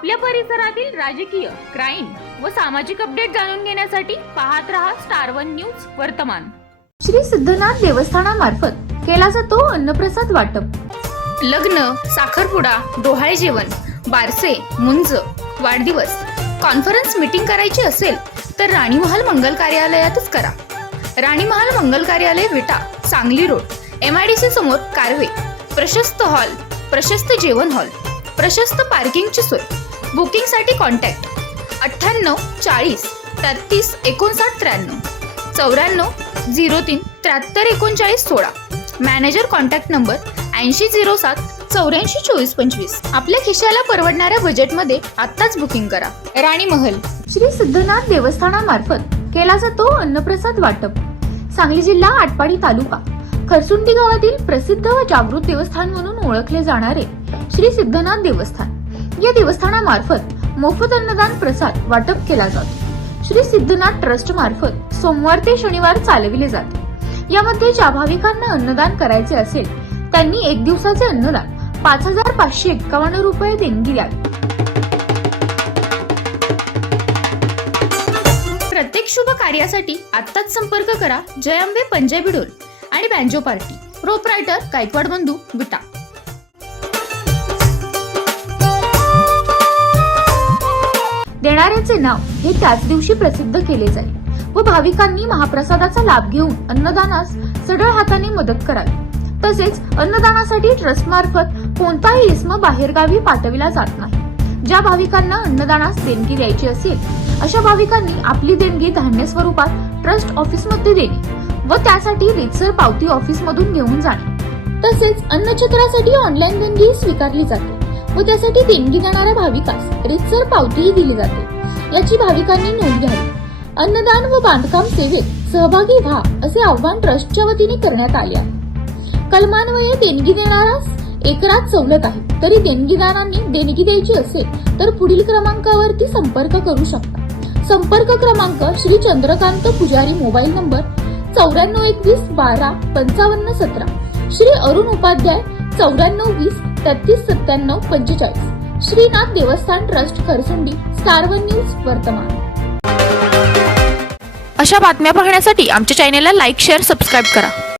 आपल्या परिसरातील राजकीय क्राईम व सामाजिक अपडेट जाणून घेण्यासाठी पाहत रहा स्टार वन न्यूज वर्तमान. श्री सिद्धनाथ देवस्थानामार्फत केला जातो अन्नप्रसाद वाटप. लग्न साखरपुडा डोहाळे जेवण बारसे मुंज वाढदिवस. कॉन्फरन्स मीटिंग करायची असेल तर राणी महाल मंगल कार्यालयातच करा. Rani Mahal Mangal Karyalay Vita Sangli road M I D C समोर कारवे. प्रशस्त हॉल प्रशस्त जेवण हॉल प्रशस्त पार्किंगची सोय. बुकिंगसाठी कॉन्टॅक्ट. अठ्ठ्याण्णव चाळीस तेहतीस एकोणसाठ त्र्याण्णव. चौऱ्याण्णव झिरो तीन त्र्याहत्तर एकोणचाळीस सोळा. मॅनेजर कॉन्टॅक्ट नंबर ऐंशी झिरो सात चौऱ्याऐंशी चोवीस पंचवीस. आपल्या खिशाला परवडणाऱ्या बजेटमध्ये आत्ताच बुकिंग करा. राणी महल. श्री सिद्धनाथ देवस्थानामार्फत केला जातो अन्नप्रसाद वाटप. सांगली जिल्हा आटपाडी तालुका. खरसुंडी गावातील प्रसिद्ध व जागृत देवस्थान म्हणून ओळखले जाणारे श्री सिद्धनाथ देवस्थान. या देवस्थानामार्फत मोफत अन्नदान प्रसाद वाटप केला जातो. श्री सिद्धनाथ ट्रस्ट मार्फत सोमवार ते शनिवार चालविले जाते. यामध्ये ज्या भाविकांना अन्नदान करायचे असेल त्यांनी एक दिवसाचे अन्नदान पाच हजार पाचशे एक्कावन्न रुपये देणगी द्यावी. प्रत्येक शुभ कार्यासाठी आत्ताच संपर्क करा जयांबे पंजाबी डोल आणि बँजो पार्टी. प्रोपरायटर गायकवाड बंधू विटा देणाऱ्याचे नाव हे त्याच दिवशी प्रसिद्ध केले जाईल व भाविकांनी महाप्रसादाचा लाभ घेऊन अन्नदानास सडळ हाताने मदत करावी. तसेच अन्नदानासाठी ट्रस्ट मार्फत कोणताही इसम बाहेरगावी पाठविला जात नाही. ज्या भाविकांना अन्नदानास देणगी द्यायची असेल अशा भाविकांनी आपली देणगी धान्य स्वरूपात ट्रस्ट ऑफिसमध्ये देणे व त्यासाठी रितसर पावती ऑफिस मधून घेऊन जाणे. तसेच अन्नछत्रासाठी ऑनलाईन देणगी स्वीकारली जाते. व त्यासाठी देणगी देणाऱ्या भाविकास रितसर पावतीही दिली जाते. याची भाविकांनी नोंद घ्यावी. अन्नदान व बांधकाम सेवेत सहभागी व्हा असे आव्हान ट्रस्टच्या वतीने करण्यात आले आहे. कलमान्वये देणगी देणारा एकरात सवलत आहे. तरी देणगीदारांनी देणगी द्यायची असेल तर पुढील क्रमांकावरती संपर्क करू शकता. संपर्क क्रमांक श्री चंद्रकांत पुजारी मोबाईल नंबर चौऱ्याण्णव एकवीस बारा पंचावन्न सतरा. श्री अरुण उपाध्याय चौऱ्याण्णव वीस तेहतीस सत्त्याण्णव पंचेचाळीस. श्रीनाथ देवस्थान ट्रस्ट खरसुंडी स्टार न्यूज वर्तमान. अशा बातम्या पाहण्यासाठी आमच्या चॅनेलला लाईक शेअर सबस्क्राईब करा.